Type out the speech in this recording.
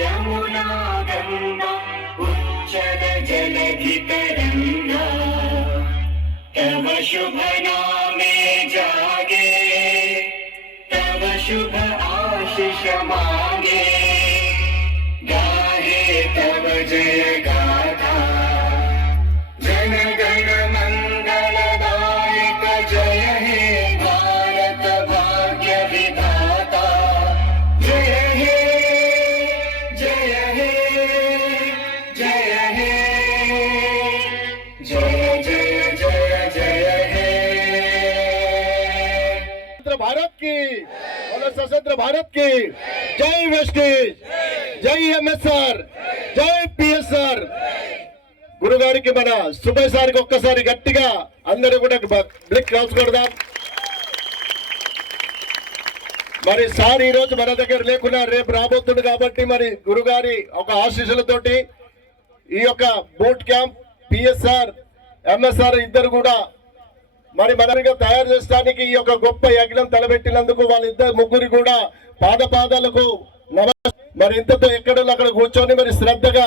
यमुना गंगा उच्चल जलधितरंगा तव शुभ नामे जागे तव शुभ आशीष मांगे गाहे तव जय गाथा जन गण मंगलदायक जय हे भारत भाग्य विधाता जय हे जय हे जय हे जय जय जय जय हे भारत की और सशस्त्र भारत की जय वेस्टेज जय ఎంఎస్ఆర్ జై పిఎస్ఆర్ గురుగారికి మన సుబ్బయ్య సార్కి ఒక్కసారి గట్టిగా అందరూ కూడా బ్లిక్ రాసుకొడదాం. మరి సార్ ఈ రోజు మన దగ్గర లేకున్నా రేపు రాబోతుంది కాబట్టి మరి గురుగారి ఒక ఆశీస్సులతోటి ఈ యొక్క బూట్ క్యాంప్ పిఎస్ఆర్ ఎంఎస్ఆర్ ఇద్దరు కూడా మరి మనగా తయారు చేయడానికి ఈ యొక్క గొప్ప యజ్ఞం తలబెట్టినందుకు వాళ్ళిద్దరు ముగ్గురు కూడా పాదాలకు మరి ఇంతతో ఎక్కడో అక్కడ కూర్చొని మరి శ్రద్ధగా